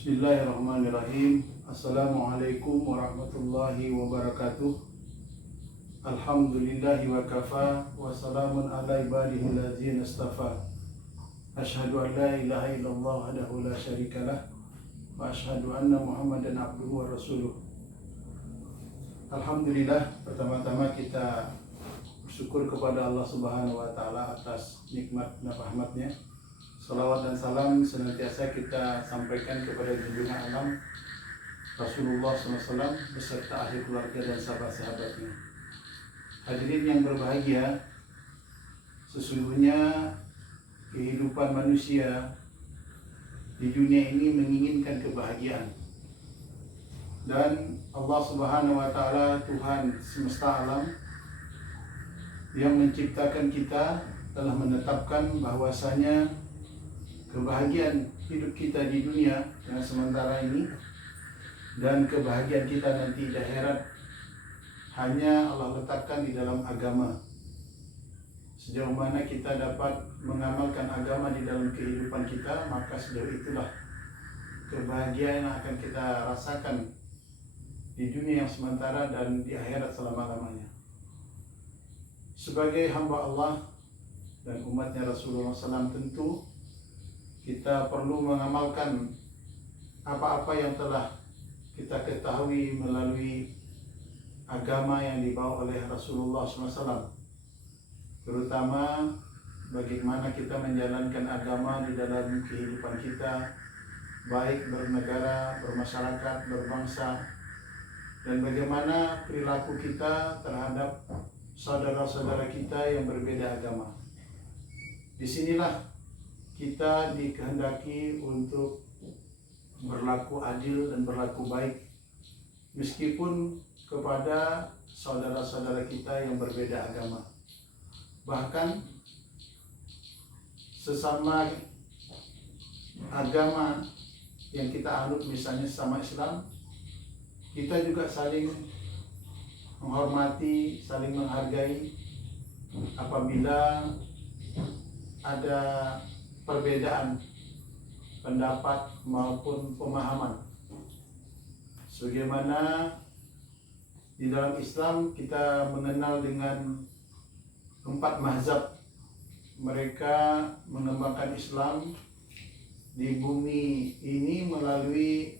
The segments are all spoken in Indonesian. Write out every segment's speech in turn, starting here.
Bismillahirrahmanirrahim. Assalamualaikum warahmatullahi wabarakatuh. Alhamdulillahi wa kafa wa salamun ala ibadihi alladzina istafa. Asyhadu an la ilaha illallah wahdahu la syarikalah wa asyhadu anna Muhammadan abduhu wa rasuluh. Alhamdulillah, pertama-tama kita bersyukur kepada Allah Subhanahu wa taala atas nikmat dan rahmatnya. Salawat dan salam senantiasa kita sampaikan kepada junjungan alam Rasulullah SAW beserta ahli keluarga dan sahabat-sahabatnya. Hadirin yang berbahagia, sesungguhnya kehidupan manusia di dunia ini menginginkan kebahagiaan. Dan Allah Subhanahu wa taala, Tuhan semesta alam yang menciptakan kita, telah menetapkan bahwasanya kebahagiaan hidup kita di dunia yang sementara ini dan kebahagiaan kita nanti di akhirat hanya Allah letakkan di dalam agama. Sejauh mana kita dapat mengamalkan agama di dalam kehidupan kita, maka sejauh itulah kebahagiaan yang akan kita rasakan di dunia yang sementara dan di akhirat selama-lamanya. Sebagai hamba Allah dan umatnya Rasulullah SAW, tentu kita perlu mengamalkan apa-apa yang telah kita ketahui melalui agama yang dibawa oleh Rasulullah SAW, terutama bagaimana kita menjalankan agama di dalam kehidupan kita, baik bernegara, bermasyarakat, berbangsa, dan bagaimana perilaku kita terhadap saudara-saudara kita yang berbeda agama. Disinilah kita dikehendaki untuk berlaku adil dan berlaku baik meskipun kepada saudara-saudara kita yang berbeda agama. Bahkan sesama agama yang kita anut, misalnya sesama Islam, kita juga saling menghormati, saling menghargai apabila ada perbedaan pendapat maupun pemahaman. Sebagaimana di dalam Islam kita mengenal dengan 4 mazhab. Mereka mengembangkan Islam di bumi ini melalui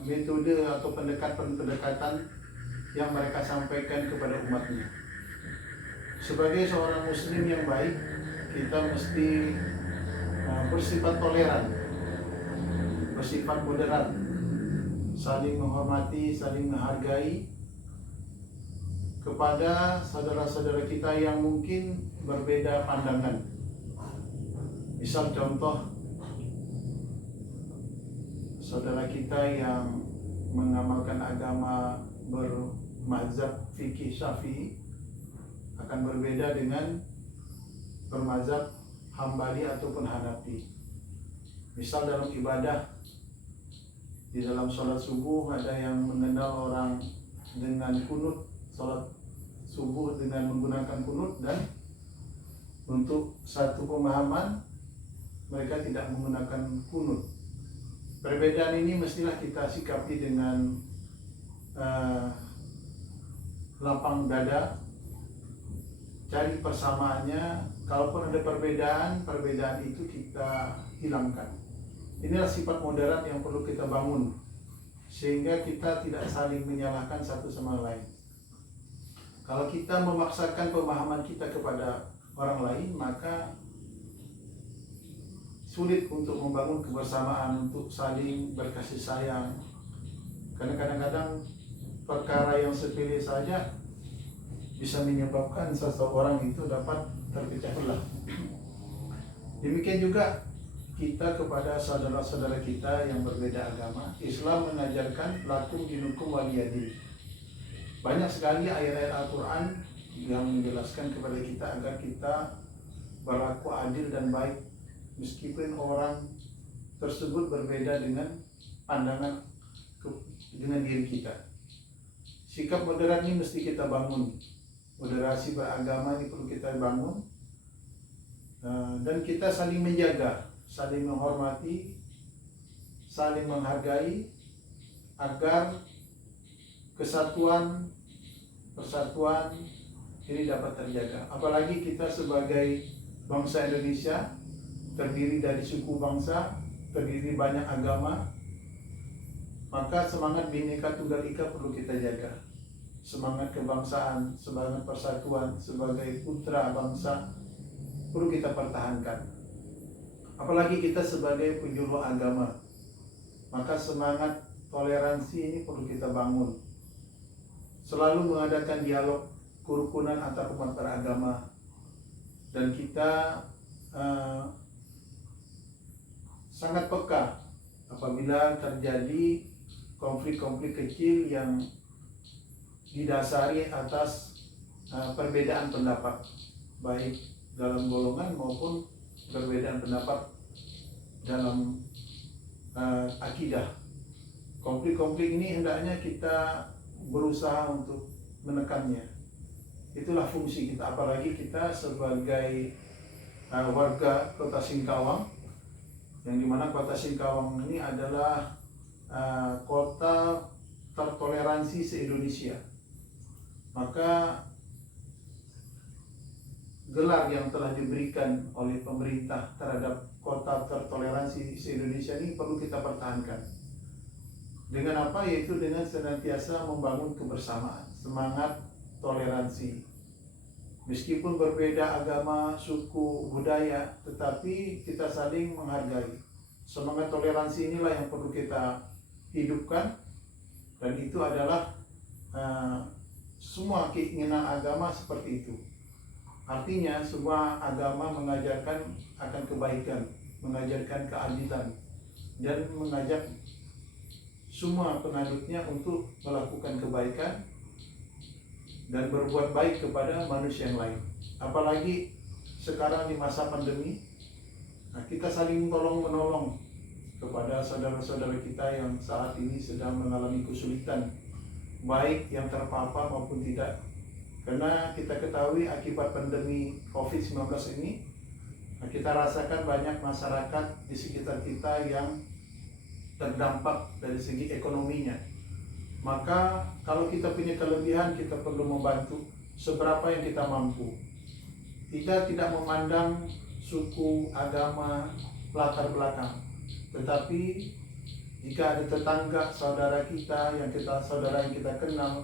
metode atau pendekatan yang mereka sampaikan kepada umatnya. Sebagai seorang muslim yang baik, kita mesti bersifat toleran, bersifat moderat, saling menghormati, saling menghargai kepada saudara-saudara kita yang mungkin berbeda pandangan. Misal contoh, saudara kita yang mengamalkan agama bermazhab fikih Syafi'i akan berbeda dengan bermazhab Hambali ataupun Hanafi. Misal dalam ibadah, di dalam sholat subuh ada yang mengenal orang dengan kunut, sholat subuh dengan menggunakan kunut, dan untuk satu pemahaman mereka tidak menggunakan kunut. Perbedaan ini mestilah kita sikapi dengan lapang dada, cari persamaannya. Kalaupun ada perbedaan itu kita hilangkan. Inilah sifat moderat yang perlu kita bangun, sehingga kita tidak saling menyalahkan satu sama lain. Kalau kita memaksakan pemahaman kita kepada orang lain, maka sulit untuk membangun kebersamaan, untuk saling berkasih sayang. Karena kadang-kadang perkara yang sepele saja bisa menyebabkan seseorang itu dapat terpecah belah. Demikian juga kita kepada saudara-saudara kita yang berbeda agama. Islam mengajarkan lakum dinukum waliyadin. Banyak sekali ayat-ayat Al-Quran yang menjelaskan kepada kita agar kita berlaku adil dan baik meskipun orang tersebut berbeda dengan pandangan dengan diri kita. Sikap moderat ini mesti kita bangun. Moderasi beragama ini perlu kita bangun, dan kita saling menjaga, saling menghormati, saling menghargai agar kesatuan, persatuan ini dapat terjaga. Apalagi kita sebagai bangsa Indonesia terdiri dari suku bangsa, terdiri banyak agama, maka semangat Bhinneka Tunggal Ika perlu kita jaga. Semangat kebangsaan, semangat persatuan sebagai putra bangsa perlu kita pertahankan. Apalagi kita sebagai penjuru agama, maka semangat toleransi ini perlu kita bangun. Selalu mengadakan dialog kerukunan antar umat beragama, dan kita sangat peka apabila terjadi konflik-konflik kecil yang didasari atas perbedaan pendapat, baik dalam golongan maupun perbedaan pendapat dalam akidah. Konflik-konflik ini hendaknya kita berusaha untuk menekannya. Itulah fungsi kita, apalagi kita sebagai warga Kota Singkawang, yang dimana Kota Singkawang ini adalah kota tertoleransi se-Indonesia. Maka gelar yang telah diberikan oleh pemerintah terhadap kota tertoleransi se-Indonesia ini perlu kita pertahankan. Dengan apa? Yaitu dengan senantiasa membangun kebersamaan, semangat toleransi. Meskipun berbeda agama, suku, budaya, tetapi kita saling menghargai. Semangat toleransi inilah yang perlu kita hidupkan, dan itu adalah semua keinginan agama seperti itu. Artinya semua agama mengajarkan akan kebaikan, mengajarkan keadilan, dan mengajak semua penganutnya untuk melakukan kebaikan dan berbuat baik kepada manusia yang lain. Apalagi sekarang di masa pandemi, kita saling tolong-menolong kepada saudara-saudara kita yang saat ini sedang mengalami kesulitan, baik yang terpapar maupun tidak. Karena kita ketahui akibat pandemi COVID-19 ini, kita rasakan banyak masyarakat di sekitar kita yang terdampak dari segi ekonominya. Maka kalau kita punya kelebihan, kita perlu membantu seberapa yang kita mampu. Kita tidak memandang suku, agama, latar belakang, tetapi jika ada tetangga, saudara kita yang kita kenal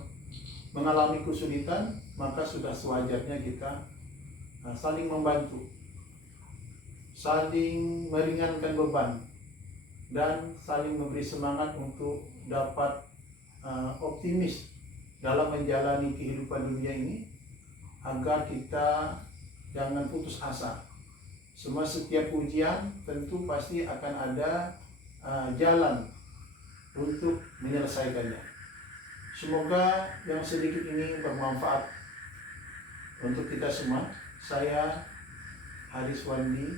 mengalami kesulitan, maka sudah sewajarnya kita saling membantu, saling meringankan beban, dan saling memberi semangat untuk dapat optimis dalam menjalani kehidupan dunia ini, agar kita jangan putus asa. Setiap ujian tentu pasti akan ada jalan untuk menyelesaikannya. Semoga yang sedikit ini bermanfaat untuk kita semua. Saya Haris Wandi,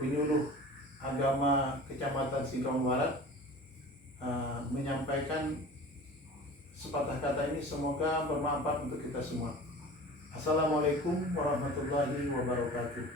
penyuluh agama Kecamatan Singkawang Barat, menyampaikan sepatah kata ini. Semoga bermanfaat untuk kita semua. Assalamualaikum warahmatullahi wabarakatuh.